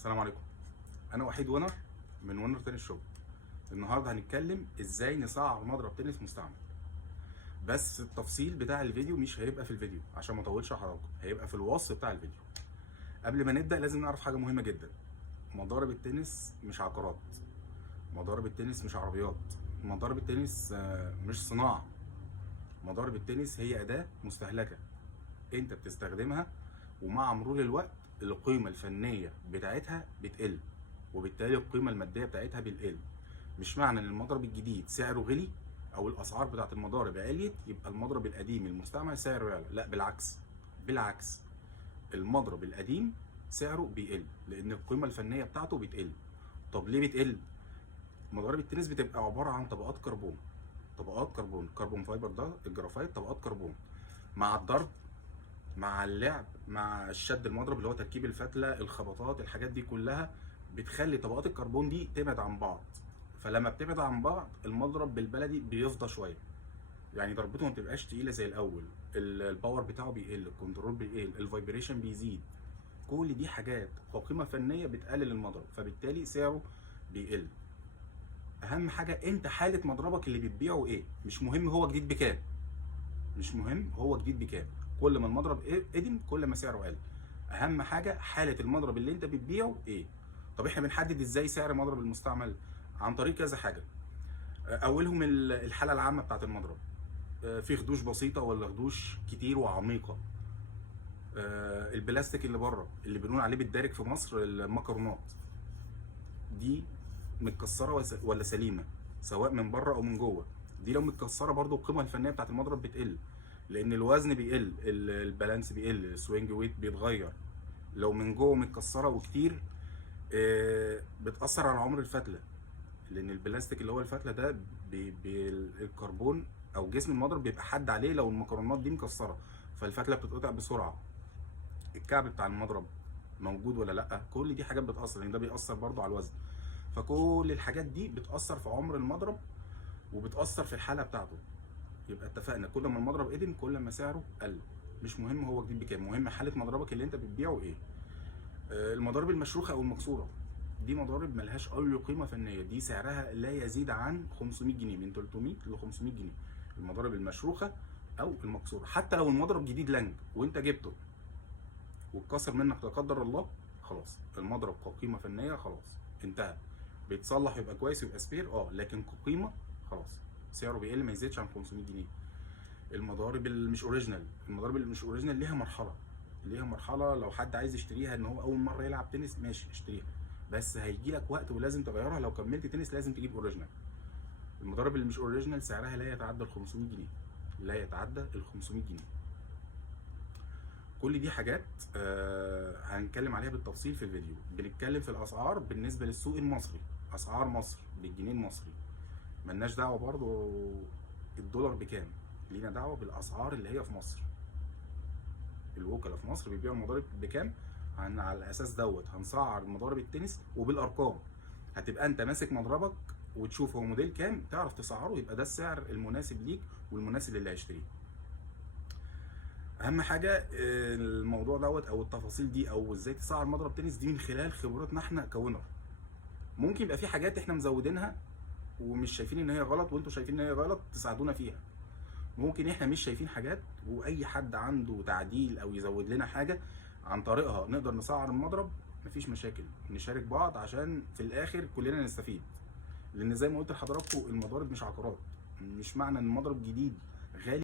السلام عليكم. انا وحيد ونر من ونر تنس شوب. النهارده هنتكلم ازاي نسعر مضرب تنس مستعمل، بس التفصيل بتاع الفيديو مش هيبقى في الفيديو عشان ما اطولش على حضراتكم، هيبقى في الوصف بتاع الفيديو. قبل ما نبدا لازم نعرف حاجه مهمه جدا: مضارب التنس مش عقارات، مضارب التنس مش عربيات، مضارب التنس مش صناعه. مضارب التنس هي اداه مستهلكه انت بتستخدمها، ومع مرور الوقت القيمه الفنيه بتاعتها بتقل، وبالتالي القيمه الماديه بتاعتها بتقل. مش معنى ان المضرب الجديد سعره غلي او الاسعار بتاعت المضارب عليت يبقى المضرب القديم المستعمل سعره يعلى، لا بالعكس المضرب القديم سعره بيقل لان القيمه الفنيه بتاعته بتقل. طب ليه بتقل؟ مضارب التنس بتبقى عباره عن طبقات كربون، كربون فايبر، ده الجرافايت، طبقات كربون مع الضرب، مع اللعب، مع الشد المضرب اللي هو تركيب الفتله، الخبطات، الحاجات دي كلها بتخلي طبقات الكربون دي تبعد عن بعض. فلما بتبعد عن بعض المضرب بالبلدي بيفضى شويه، يعني ضربته ما بتبقاش تقيله زي الاول، الباور بتاعه بيقل، الكنترول بيقل، الفايبريشن بيزيد. كل دي حاجات كقيمه فنيه بتقلل المضرب، فبالتالي سعره بيقل. اهم حاجه انت حاله مضربك اللي بتبيعه ايه، مش مهم هو جديد بكام، كل ما المضرب قدم كل ما سعره قل. اهم حاجه حاله المضرب اللي انت بتبيعه ايه. طب احنا بنحدد ازاي سعر مضرب المستعمل؟ عن طريق كذا حاجه. اولهم الحاله العامه بتاعت المضرب، في خدوش بسيطه ولا خدوش كتير وعميقه. البلاستيك اللي بره اللي بنقول عليه بالدارج في مصر المكرونات دي متكسره ولا سليمه، سواء من بره او من جوه. دي لو متكسره برضو القيمه الفنيه بتاعت المضرب بتقل، لان الوزن بيقل، البالانس بيقل، السوينج ويت بيتغير. لو من جوه متكسره وكتير بتاثر على عمر الفتله، لان البلاستيك اللي هو الفتله ده الكربون او جسم المضرب بيبقى حد عليه لو المكرونات دي مكسره، فالفتله بتتقطع بسرعه. الكعب بتاع المضرب موجود ولا لا، كل دي حاجات بتاثر، لان ده بيأثر برضو على الوزن. فكل الحاجات دي بتأثر في عمر المضرب وبتأثر في الحاله بتاعته. يبقى اتفقنا كل ما المضرب قدم كل ما سعره قل، مش مهم هو جديد بكام، مهم حاله مضربك اللي انت بتبيعه ايه. المضارب المشروخه او المكسوره دي مضارب ملهاش اي قيمه فنيه، دي سعرها لا يزيد عن 500 جنيه، من 300 ل 500 جنيه المضارب المشروخه او المكسوره. حتى لو المضرب جديد لانج وانت جبته واتكسر منك لا قدر الله، خلاص المضرب كقيمه فنيه خلاص انتهى. بيتصلح يبقى كويس يبقى سبير، لكن كقيمه خلاص سعره بيقل ما يزيدش عن 500 جنيه. المضارب اللي مش اوريجينال ليها مرحله، لو حد عايز يشتريها ان هو اول مره يلعب تنس ماشي اشتريها، بس هيجي لك وقت ولازم تغيرها، لو كملت تنس لازم تجيب اوريجينال. المضارب اللي مش اوريجينال سعرها لا يتعدى ال 500 جنيه، كل دي حاجات هنتكلم عليها بالتفصيل في الفيديو. بنتكلم في الاسعار بالنسبه للسوق المصري، اسعار مصر بالجنيه المصري، ملناش دعوه برضو الدولار بكام، لينا دعوه بالاسعار اللي هي في مصر. الوكلاء في مصر بيبيعوا المضارب بكام، على الاساس دوت هنسعر مضارب التنس وبالارقام. هتبقى انت ماسك مضربك وتشوف هو موديل كام، تعرف تسعره، يبقى ده السعر المناسب ليك والمناسب للي هيشتريه. اهم حاجه الموضوع دوت او التفاصيل دي او ازاي تسعر مضرب تنس دي من خلال خبرتنا احنا كونر. ممكن يبقى في حاجات احنا مزودينها ومش شايفين ان هي غلط وانتوا شايفين ان هي غلط تساعدونا فيها. ممكن احنا مش شايفين حاجات واي حد عنده تعديل او يزود لنا حاجه عن طريقها نقدر نسعر المضرب، مفيش مشاكل، نشارك بعض عشان في الاخر كلنا نستفيد. لان زي ما قلت لحضراتكم المضارب مش عقارات، مش معنى ان المضرب جديد غالي